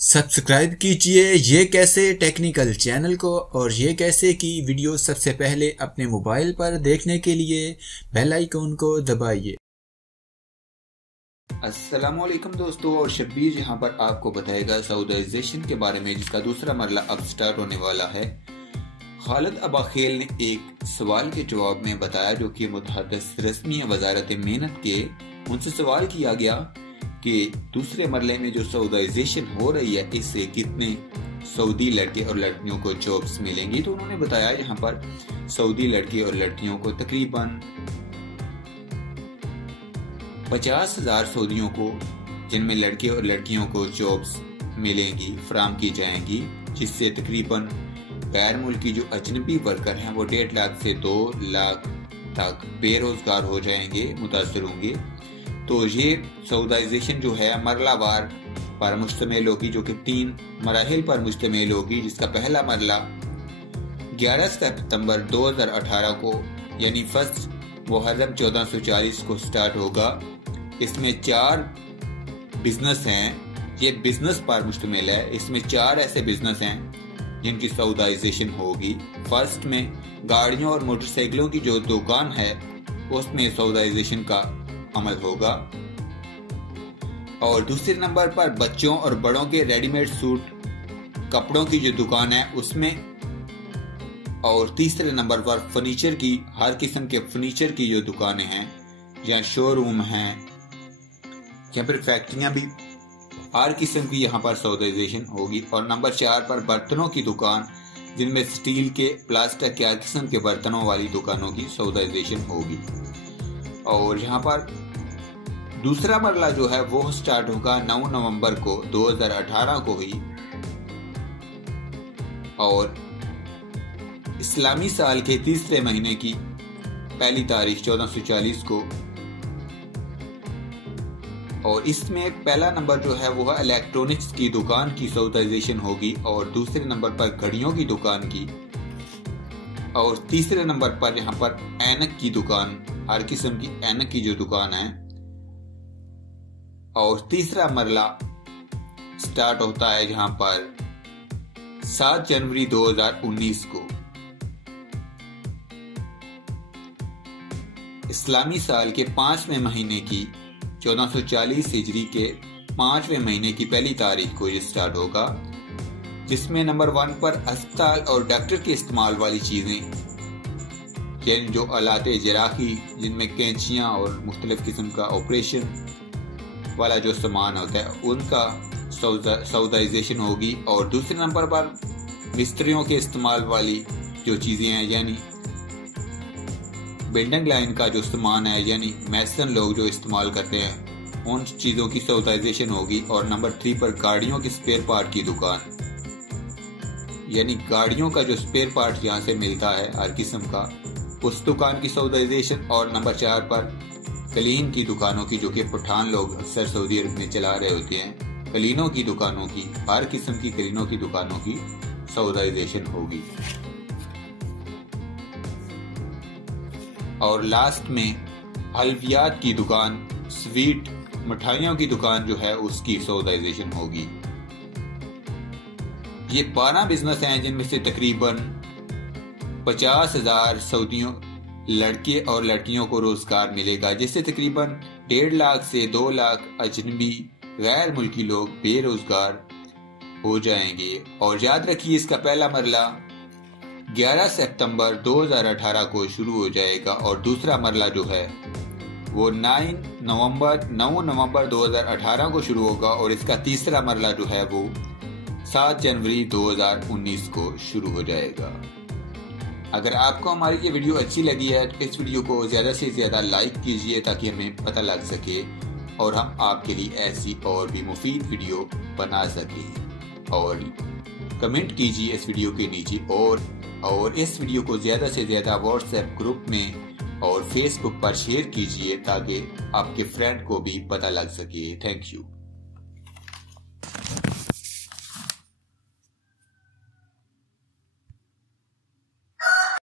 Subscribe कीजिए ये कैसे टेक्निकल चैनल को और ये कैसे की वीडियो सबसे पहले अपने मोबाइल पर देखने के लिए बेल आइकन को दबाइए। अस्सलामुअलैकुम दोस्तों, और शब्बीर यहाँ पर आपको बताएगा सऊदाइजेशन के बारे में, जिसका दूसरा मरला अब स्टार्ट होने वाला है। खालिद अबाखेल ने एक सवाल के जवाब में बताया, जो कि मुतहद्दिस रस्मी वजारत मेहनत के उनसे सवाल किया गया कि दूसरे मरले में जो सऊदाइजेशन हो रही है इससे कितने सऊदी लड़के और लड़कियों को जॉब्स मिलेंगी। तो उन्होंने बताया यहाँ पर सऊदी लड़के और लड़कियों को तकरीबन 50,000 सऊदियों को, जिनमें लड़के और लड़कियों को जॉब्स मिलेंगी, फराम की जाएंगी, जिससे तकरीबन गैर मुल्की जो अजनबी वर्कर हैं वो 1.5 लाख से 2 लाख तक बेरोजगार हो जाएंगे, मुतासर होंगे। तो ये सऊदाइजेशन जो है मरलावार पर मुश्तमिल होगी, जो कि 3 मराहिल पर मुश्तमिल होगी, जिसका पहला मरला 11 सितंबर 2018 को यानी 1 मुहर्रम 1440 को स्टार्ट होगा। इसमें 4 बिजनेस हैं, ये बिजनेस पर मुश्तमिल है। इसमें 4 ऐसे बिजनेस हैं जिनकी सऊदाइजेशन होगी। फर्स्ट में गाड़ियों और मोटरसाइकिलों की जो दुकान है उसमें सऊदाइजेशन का अमल होगा, और दूसरे नंबर पर बच्चों और बड़ों के रेडीमेड सूट कपड़ों की जो दुकान है उसमें, और तीसरे नंबर पर फर्नीचर की, हर किस्म के फर्नीचर की जो दुकानें हैं या शोरूम हैं या फिर फैक्ट्रियां भी, हर किस्म की यहाँ पर सऊदाइजेशन होगी। और नंबर 4 पर बर्तनों की दुकान, जिनमें स्टील के, प्लास्टिक के हर किस्म के बर्तनों वाली दुकानों की सऊदाइजेशन होगी। और यहाँ पर दूसरा मरला जो है वो स्टार्ट होगा 9 नवंबर को 2018 को ही, और इस्लामी साल के तीसरे महीने की पहली तारीख 1440 को। और इसमें पहला नंबर जो है वो है इलेक्ट्रॉनिक्स की दुकान की सऊदाइजेशन होगी, और दूसरे नंबर पर घड़ियों की दुकान की, और तीसरे नंबर पर यहाँ पर ऐनक की दुकान, हर किस्म की ऐनक की जो दुकान है। और तीसरा मरला स्टार्ट होता है यहाँ पर 7 जनवरी 2019 को, इस्लामी साल के 5वें महीने की 1440 हिजरी के 5वें महीने की पहली तारीख को ये स्टार्ट होगा, जिसमें नंबर 1 पर अस्पताल और डॉक्टर के इस्तेमाल वाली चीजें, जो आलाते जराही, जिनमें कैंचियां और मुख्तलिफ किस्म का ऑपरेशन वाला जो सामान होता है उनका सऊदाइजेशन होगी। और दूसरे नंबर पर मिस्त्रियों के इस्तेमाल वाली जो चीजें हैं, यानी बिल्डिंग लाइन का जो सामान है, यानी मैसन लोग जो इस्तेमाल करते हैं, उन चीजों की सऊदाइजेशन होगी। और नंबर 3 पर गाड़ियों के स्पेयर पार्ट की दुकान, यानी गाड़ियों का जो स्पेयर पार्ट यहाँ से मिलता है हर किस्म का, उस दुकान की सऊदाइजेशन। और नंबर 4 पर कलीन की दुकानों की, जो कि पठान लोग अक्सर सऊदी अरब में चला रहे होते हैं, कलीनों की दुकानों की, हर किस्म की कलीनों की दुकानों की सऊदाइजेशन होगी। और लास्ट में हलवियात की दुकान, स्वीट मिठाइयों की दुकान जो है उसकी सऊदाइजेशन होगी। ये 12 बिजनेस हैं जिनमें से तकरीबन 50,000 सऊदियों लड़के और लड़कियों को रोजगार मिलेगा, जिससे तकरीबन 1.5 लाख से 2 लाख अजनबी गैर मुल्की लोग बेरोजगार हो जाएंगे। और याद रखिए, इसका पहला मरला 11 सितंबर 2018 को शुरू हो जाएगा, और दूसरा मरला जो है वो 9 नवंबर 2018 को शुरू होगा, और इसका तीसरा मरला जो है वो 7 जनवरी 2019 को शुरू हो जाएगा। अगर आपको हमारी ये वीडियो अच्छी लगी है तो इस वीडियो को ज़्यादा से ज़्यादा लाइक कीजिए, ताकि हमें पता लग सके और हम आपके लिए ऐसी और भी मुफीद वीडियो बना सकें। और कमेंट कीजिए इस वीडियो के नीचे, और इस वीडियो को ज़्यादा से ज़्यादा व्हाट्सएप ग्रुप में और फेसबुक पर शेयर कीजिए, ताकि आपके फ्रेंड को भी पता लग सके। Thank you.